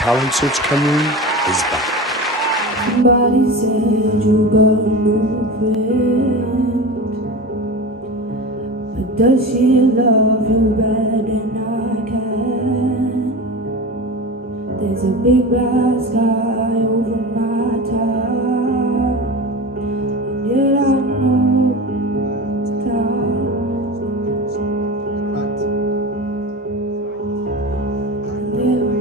Talent Search Cameroon is back. Somebody said you got a new friend, but does she love you better than I can? There's a big black sky over my town, and yet I know it's clouds. And yet when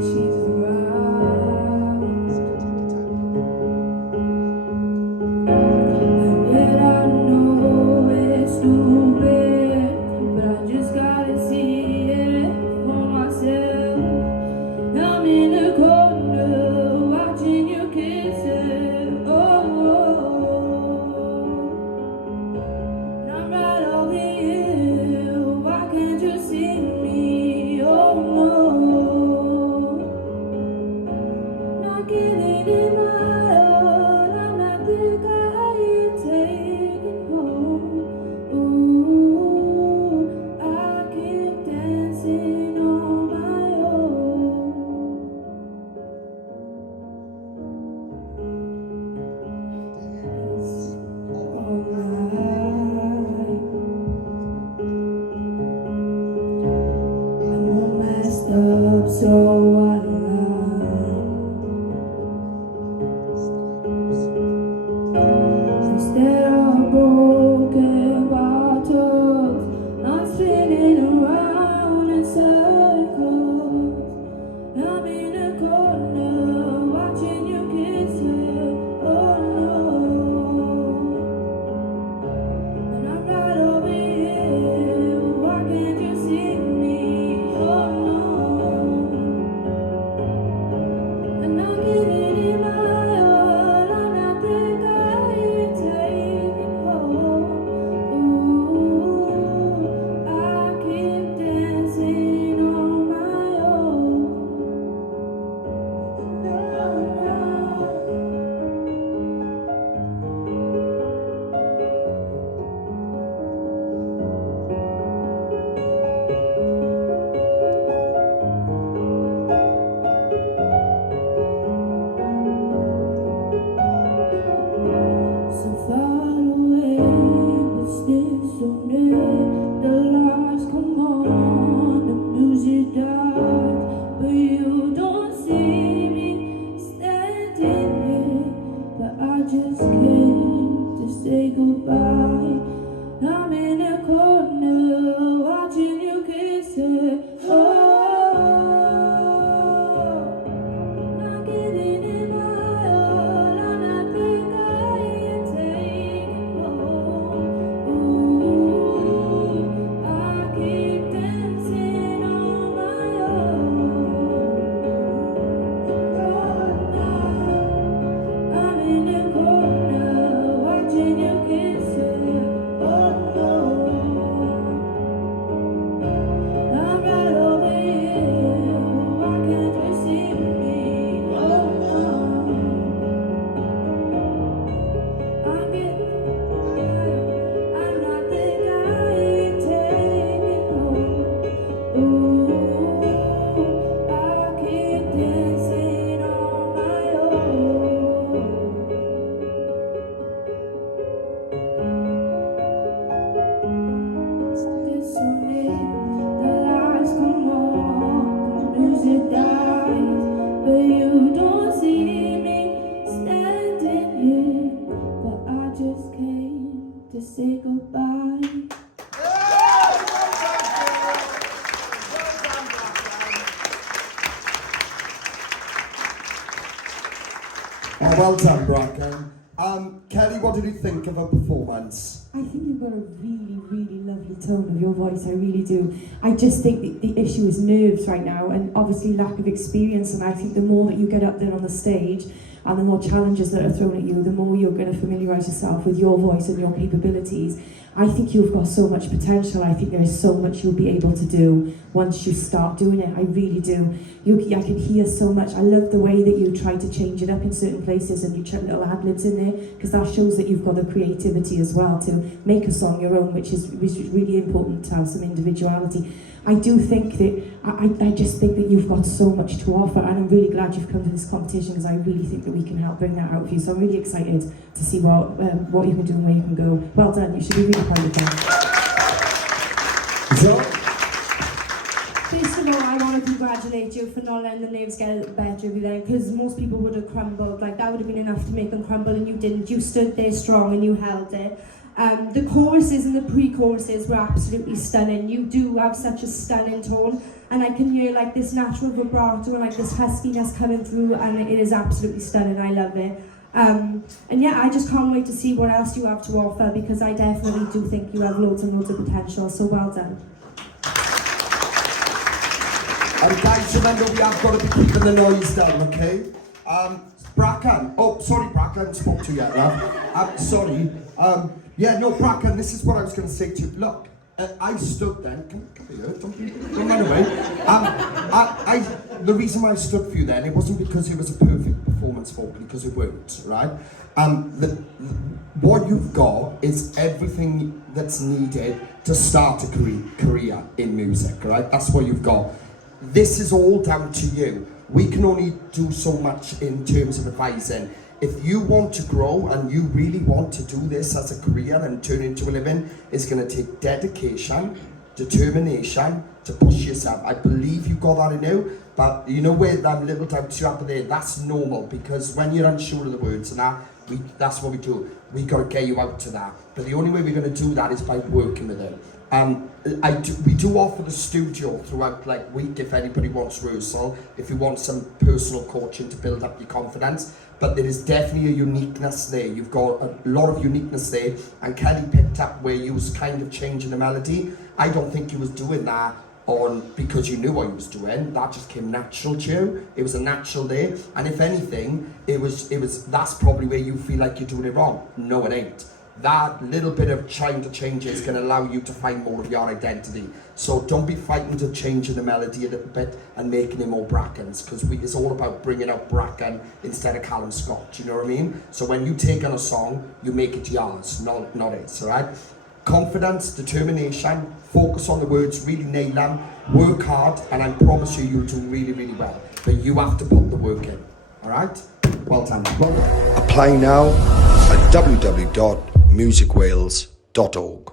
she's around, and yet I know it's stupid, but I just gotta see it for myself. I'm in the corner watching you kiss it. Oh, and I'm right over you. Why can't you see me? Oh no, not giving it my all. I'm not the guy you take home. Ooh, I keep dancing on my own. All night, I'm all messed up, so out of line. Instead of broken bottles, I'm spinning around in circles. I'm in a corner watching you kiss her. Oh no, and I'm right over here. Why can't you see me? Oh no, and I'm giving it my all. I'm not the guy you take home. Ooh, I keep dancing on my own. No, no. So far away, but still so near. The lights come on, the music dies, but you don't see me standing here. But I just came to say goodbye. I'm in a corner watching you kiss her. Oh, not giving it my all. I'm not the guy you take home. Ooh, I keep dancing on my own. I'm in the corner watching you kiss her. Oh no, I'm right over here. Why can't you see me? Oh no, I'm not the guy you take home. Ooh, I keep dancing on my own. Still so near, the lights come on, the music dies, but you don't see me standing here. But I just came to say goodbye. Oh, well done, Bracken. Kelly, what did you think of her performance? I think you've got a really, really lovely tone of your voice, I really do. I just think the issue is nerves right now, and obviously lack of experience, and I think the more that you get up there on the stage and the more challenges that are thrown at you, the more you're going to familiarise yourself with your voice and your capabilities. I think you've got so much potential. I think there is so much you'll be able to do once you start doing it. I really do. I can hear so much. I love the way that you try to change it up in certain places and you chuck little ad-libs in there, because that shows that you've got the creativity as well to make a song your own, which is really important to have some individuality. I do think that, I just think that you've got so much to offer, and I'm really glad you've come to this competition, because I really think that we can help bring that out for you. So I'm really excited to see what you can do and where you can go. Well done, you should be really proud of that. So, First of all, I want to congratulate you for not letting the nerves get the better of you then, because most people would have crumbled. Like, that would have been enough to make them crumble, and you didn't. You stood there strong and you held it. The choruses and the pre-choruses were absolutely stunning. You do have such a stunning tone, and I can hear like this natural vibrato and like this huskiness coming through, and it is absolutely stunning. I love it. And yeah, I just can't wait to see what else you have to offer, because I definitely do think you have loads and loads of potential. So well done. and guys, remember we have got to be keeping the noise down, okay? Bracken. Oh, sorry, Bracken, I haven't spoke to you yet, love. Sorry. Yeah, no, Bracken, this is what I was going to say to you. Look, I stood then. Come here, don't run away. The reason why I stood for you then, it wasn't because it was a perfect performance vocally, because it weren't, right? What you've got is everything that's needed to start a career in music, right? That's what you've got. This is all down to you. We can only do so much in terms of advising. If you want to grow and you really want to do this as a career and turn into a living, it's going to take dedication, determination to push yourself. I believe you got that in you, but you know where that little doubts you have there, that's normal, because when you're unsure of the words and that's what we do. We got to get you out to that. But the only way we're going to do that is by working with it. We do offer the studio throughout like week if anybody wants rehearsal, if you want some personal coaching to build up your confidence. But there is definitely a uniqueness there. You've got a lot of uniqueness there, and Kelly picked up where you was kind of changing the melody. I don't think you was doing that because you knew what you was doing. That just came natural to you. It was a natural there, and if anything, that's probably where you feel like you're doing it wrong. No, it ain't. That little bit of trying to change it is going to allow you to find more of your identity. So don't be frightened of changing the melody a little bit and making it more Brackens, because it's all about bringing out Bracken instead of Callum Scott, you know what I mean? So when you take on a song, you make it yours, not its, all right? Confidence, determination, focus on the words, really nail them, work hard, and I promise you, you'll do really, really well. But you have to put the work in, all right? Well done. Apply now at www.musicwales.org.